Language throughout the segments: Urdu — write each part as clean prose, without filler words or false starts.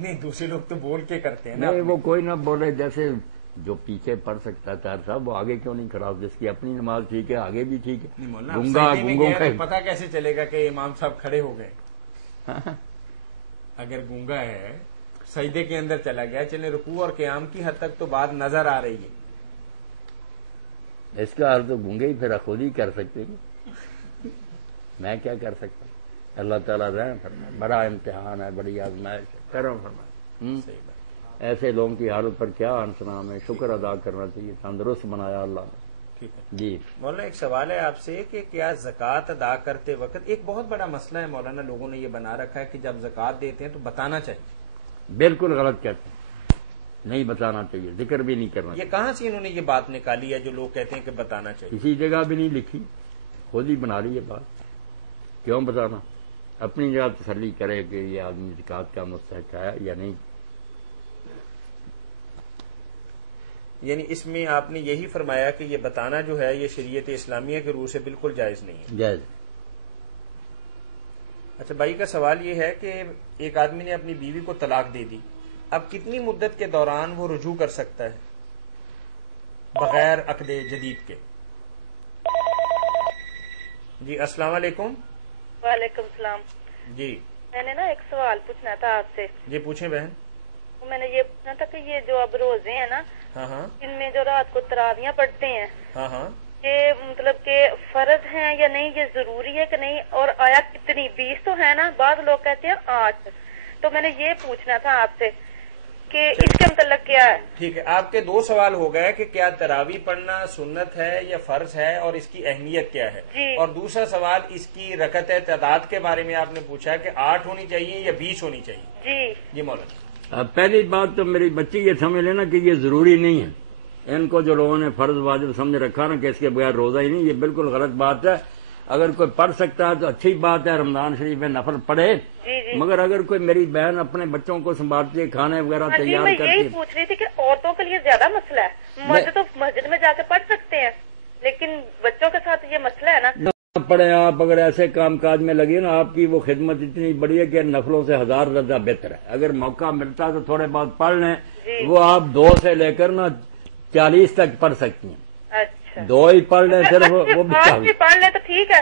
نہیں دوسرے لوگ تو بول کے کرتے ہیں نا. نہیں وہ کوئی نہ بولے، جیسے جو پیچھے پڑھ سکتا ہے طاہر صاحب وہ آگے کیوں نہیں کھڑا؟ جس کی اپنی نماز ٹھیک ہے آگے بھی ٹھیک ہے. گنگا گنگوں کا پتا کیسے چلے گا کہ امام صاحب کھڑے ہو گئے؟ اگر گنگا ہے سجدے کے اندر چلا گیا، چلے رکوع اور قیام کی حد تک تو بات نظر آ رہی ہے. اس کا حل تو گنگے ہی پھر خود ہی کر سکتے ہیں، میں کیا کر سکتا ہوں؟ اللہ تعالیٰ رحم فرمائے، بڑا امتحان ہے، بڑی آزمائش ہے، کرم فرمائے. صحیح بات. ایسے لوگوں کی حالت پر کیا انسلام ہے، شکر ادا کرنا چاہیے، تندرست بنایا اللہ نے. ٹھیک ہے جی مولانا ایک سوال ہے آپ سے کہ کیا زکوٰۃ ادا کرتے وقت ایک بہت بڑا مسئلہ ہے مولانا، لوگوں نے یہ بنا رکھا ہے کہ جب زکوٰۃ دیتے ہیں تو بتانا چاہیے. بالکل غلط کہتے ہیں، نہیں بتانا چاہیے، ذکر بھی نہیں کرنا یہ چاہیے. کہاں سے انہوں نے یہ بات نکالی ہے جو لوگ کہتے ہیں کہ بتانا چاہیے؟ کسی جگہ بھی نہیں لکھی، خود ہی بنا لی یہ بات. کیوں بتانا؟ اپنی جگہ تسلی کرے کہ یہ آدمی زکوٰۃ کا مستحق ہے یا نہیں. یعنی اس میں آپ نے یہی فرمایا کہ یہ بتانا جو ہے یہ شریعت اسلامیہ کے روح سے بالکل جائز نہیں ہے. جائز. اچھا بھائی کا سوال یہ ہے کہ ایک آدمی نے اپنی بیوی کو طلاق دے دی، اب کتنی مدت کے دوران وہ رجوع کر سکتا ہے بغیر عقد جدید کے؟ جی السلام علیکم. وعلیکم السلام. جی میں نے نا ایک سوال پوچھنا تھا آپ سے. جی پوچھیں بہن. میں نے یہ پوچھنا تھا کہ یہ جو اب روزے ہیں نا، ہاں ہاں ان میں جو رات کو تراویاں پڑھتے ہیں، ہاں ہاں یہ مطلب کہ فرض ہیں یا نہیں، یہ ضروری ہے کہ نہیں، اور آیا کتنی؟ 20 تو ہے نا، بعض لوگ کہتے ہیں 8. تو میں نے یہ پوچھنا تھا آپ سے کہ اس کے متعلق کیا ہے. ٹھیک ہے، آپ کے 2 سوال ہو گئے کہ کیا تراویح پڑھنا سنت ہے یا فرض ہے اور اس کی اہمیت کیا ہے. جی. اور دوسرا سوال اس کی رکعت تعداد کے بارے میں آپ نے پوچھا کہ 8 ہونی چاہیے یا 20 ہونی چاہیے. جی جی مولانا. اب پہلی بات تو میری بچی یہ سمجھ لینا کہ یہ ضروری نہیں ہے. ان کو جو لوگوں نے فرض واجب سمجھ رکھا نا کہ اس کے بغیر روزہ ہی نہیں، یہ بالکل غلط بات ہے. اگر کوئی پڑھ سکتا ہے تو اچھی بات ہے، رمضان شریف میں نفل پڑھے. جی مگر اگر کوئی میری بہن اپنے بچوں کو سنبھالتی ہے، کھانے وغیرہ جی تیار میں کرتی یہی ہے. پوچھ رہی تھی کہ عورتوں کے لیے زیادہ مسئلہ ہے. مسجد میں جا کے پڑھ سکتے ہیں لیکن بچوں کے ساتھ یہ مسئلہ ہے نا. نہ پڑھیں آپ، اگر ایسے کام کاج میں لگے نا، آپ کی وہ خدمت اتنی بڑی ہے کہ نفلوں سے 1000 درجہ بہتر ہے. اگر موقع ملتا تو تھوڑے بہت پڑھ لیں. وہ آپ 2 سے لے کر نا 40 تک پڑھ سکتی ہیں. اچھا 2 ہی پڑھ لیں صرف، وہ بھی 8 بھی پڑھ لیں تو ٹھیک ہے.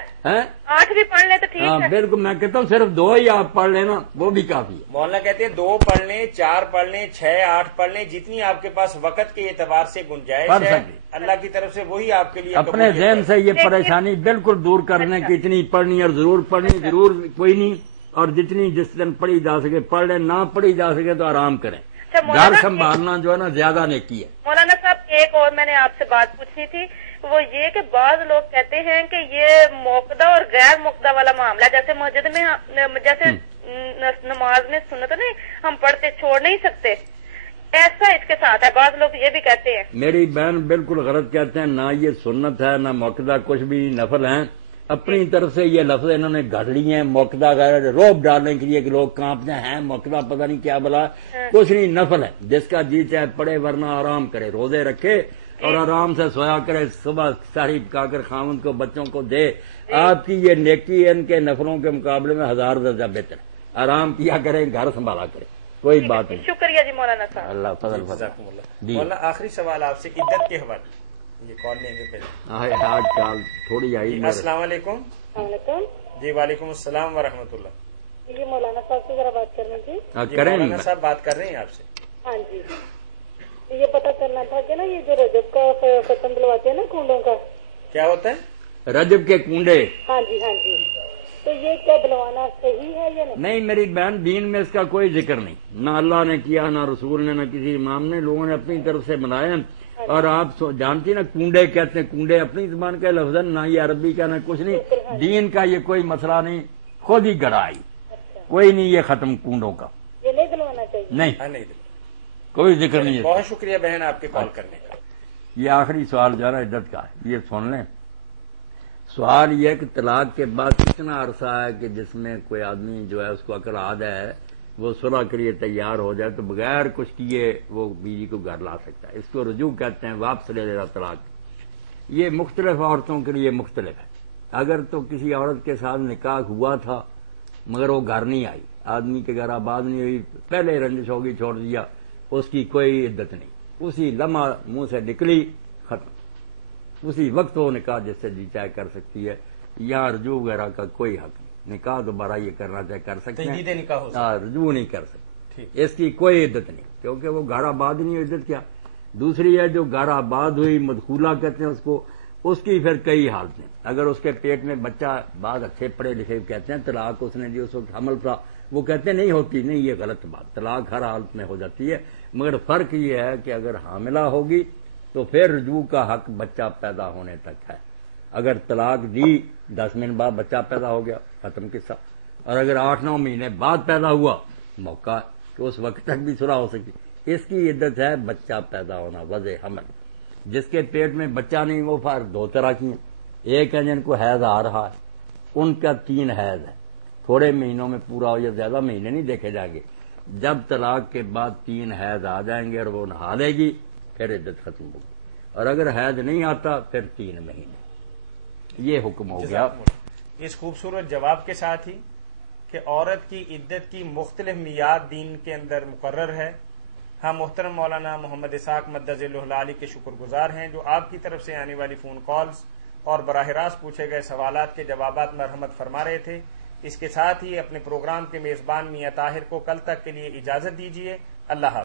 8 بھی پڑھ لیں تو ٹھیک ہاں ہے. بالکل، میں کہتا ہوں صرف 2 ہی آپ پڑھ لینا وہ بھی کافی ہے. مولانا کہتے ہیں 2 پڑھ لیں، 4 پڑھ لیں، 6 8 پڑھ لیں، جتنی آپ کے پاس وقت کے اعتبار سے گنجائش پڑھ ہے سکتے. اللہ کی طرف سے وہی آپ کے لیے اپنے ذہن سے یہ پریشانی بالکل دور کرنے کی اتنی پڑھنی اور ضرور پڑھنی، ضرور کوئی نہیں. اور جتنی جس دن پڑھی جا سکے پڑھ لیں، نہ پڑھی جا سکے تو آرام کریں. گھر سنبھالنا جو ہے نا زیادہ نیکی ہے. مولانا صاحب ایک اور میں نے آپ سے بات پوچھنی تھی، وہ یہ کہ بعض لوگ کہتے ہیں کہ یہ موقدہ اور غیر موقدہ والا معاملہ ہے. جیسے مسجد میں جیسے نماز میں سنت نہیں ہم پڑھتے چھوڑ نہیں سکتے، ایسا اس کے ساتھ ہے. بعض لوگ یہ بھی کہتے ہیں. میری بہن بالکل غلط کہتے ہیں، نہ یہ سنت ہے نہ موقدہ، کچھ بھی نفل ہیں. اپنی طرف سے یہ لفظ انہوں نے گھڑ لی ہیں، موقدہ غیر روب ڈالنے کے لیے کہ لوگ کانپتے ہیں موقدہ پتہ نہیں کیا بلا. کچھ نہیں، نفل ہے. جس کا جی چاہے پڑھے، ورنہ آرام کرے، روزے رکھے اور آرام سے سویا کرے. صبح سحری پکا کر خاوند کو بچوں کو دے. آپ کی یہ نیکی ان کے نفلوں کے مقابلے میں 1000 درجہ بہتر ہے. آرام کیا کریں، گھر سنبھالا کریں، کوئی بات نہیں. شکریہ جی مولانا صاحب. اللہ فضل جزاکم اللہ. جی. مولانا آخری سوال آپ سے عدت کے حوالے، یہ کال لیں گے پہلے. آج کال تھوڑی آئی. السلام علیکم. وعلیکم. جی وعلیکم السلام ورحمۃ اللہ. یہ مولانا صاحب سے ذرا بات کرنی تھی. کریں. مولانا صاحب بات کر رہے ہیں آپ سے. ہاں جی، یہ پتہ کرنا تھا کہ نا یہ جو رجب کا ختم دلواتے ہیں نا کنڈوں کا، کیا ہوتا ہے؟ رجب کے کنڈے. ہاں جی ہاں جی، تو یہ کیا دلوانا صحیح ہے یا نہیں؟ نہیں میری بہن، دین میں اس کا کوئی ذکر نہیں، نہ اللہ نے کیا، نہ رسول نے، نہ کسی امام نے. لوگوں نے اپنی طرف سے بنایا. اور آپ جانتی نا کنڈے کہتے ہیں، کنڈے اپنی زبان کا لفظ، نہ یہ عربی کا نہ کچھ نہیں. دین کا یہ کوئی مسئلہ نہیں، خود ہی گڑائی. کوئی نہیں یہ ختم کنڈوں کا، یہ نہیں دلوانا چاہیے. نہیں کوئی ذکر نہیں ہے. بہت شکریہ بہن آپ کے کال کرنے کا. یہ آخری سوال جو ہے نا عدت کا ہے، یہ سن لیں. سوال یہ ہے کہ طلاق کے بعد کتنا عرصہ ہے کہ جس میں کوئی آدمی جو ہے اس کو عقل آ جائے، وہ صلح کے لیے تیار ہو جائے تو بغیر کچھ کیے وہ بیوی کو گھر لا سکتا ہے. اس کو رجوع کہتے ہیں، واپس لے لینا طلاق. یہ مختلف عورتوں کے لیے مختلف ہے. اگر تو کسی عورت کے ساتھ نکاح ہوا تھا مگر وہ گھر نہیں آئی، آدمی کے گھر آباد نہیں ہوئی، پہلے رنجش ہوگی چھوڑ دیا، اس کی کوئی عدت نہیں، اسی لمحہ منہ سے نکلی ختم، اسی وقت وہ نکاح جس سے جی چاہے کر سکتی ہے، یہاں رجوع وغیرہ کا کوئی حق نہیں، نکاح دوبارہ یہ کرنا چاہے کر سکتے ہیں، تجدید نکاح ہو سکتا رجوع نہیں کر سکتے، ٹھیک اس کی کوئی عدت نہیں، کیونکہ وہ گھر آباد نہیں ہوئی، عدت کیا؟ دوسری ہے جو گھر آباد ہوئی، مدخولہ کہتے ہیں اس کی پھر کئی حالتیں، اگر اس کے پیٹ میں بچہ، بعض اچھے پڑھے لکھے کہتے ہیں طلاق اس نے دی، اس وقت حمل تھا، وہ کہتے ہیں نہیں ہوتی، نہیں، یہ غلط بات، طلاق ہر حالت میں ہو جاتی ہے، مگر فرق یہ ہے کہ اگر حاملہ ہوگی تو پھر رجوع کا حق بچہ پیدا ہونے تک ہے، اگر طلاق دی 10 منٹ بعد بچہ پیدا ہو گیا، ختم قصہ، اور اگر 8-9 مہینے بعد پیدا ہوا، موقع کہ اس وقت تک بھی صلح ہو سکتی، اس کی عدت ہے بچہ پیدا ہونا، وضع حمل۔ جس کے پیٹ میں بچہ نہیں، وہ پھر 2 طرح کی ہیں، ایک ہے جن کو حیض آ رہا ہے، ان کا 3 حیض ہے، تھوڑے مہینوں میں پورا ہو یا زیادہ مہینے نہیں دیکھے جائیں گے، جب طلاق کے بعد 3 حیض آ جائیں گے اور وہ نہا لے گی پھر عدت ختم ہوگی، اور اگر حیض نہیں آتا پھر 3 مہینے، یہ حکم ہو گیا۔ اس خوبصورت جواب کے ساتھ ہی کہ عورت کی عدت کی مختلف میعاد دین کے اندر مقرر ہے، ہم محترم مولانا محمد اسحاق مدظ اللہ علی کے شکر گزار ہیں جو آپ کی طرف سے آنے والی فون کالز اور براہ راست پوچھے گئے سوالات کے جوابات مرحمت فرما رہے تھے۔ اس کے ساتھ ہی اپنے پروگرام کے میزبان میاں طاہر کو کل تک کے لیے اجازت دیجیے۔ اللہ حافظ۔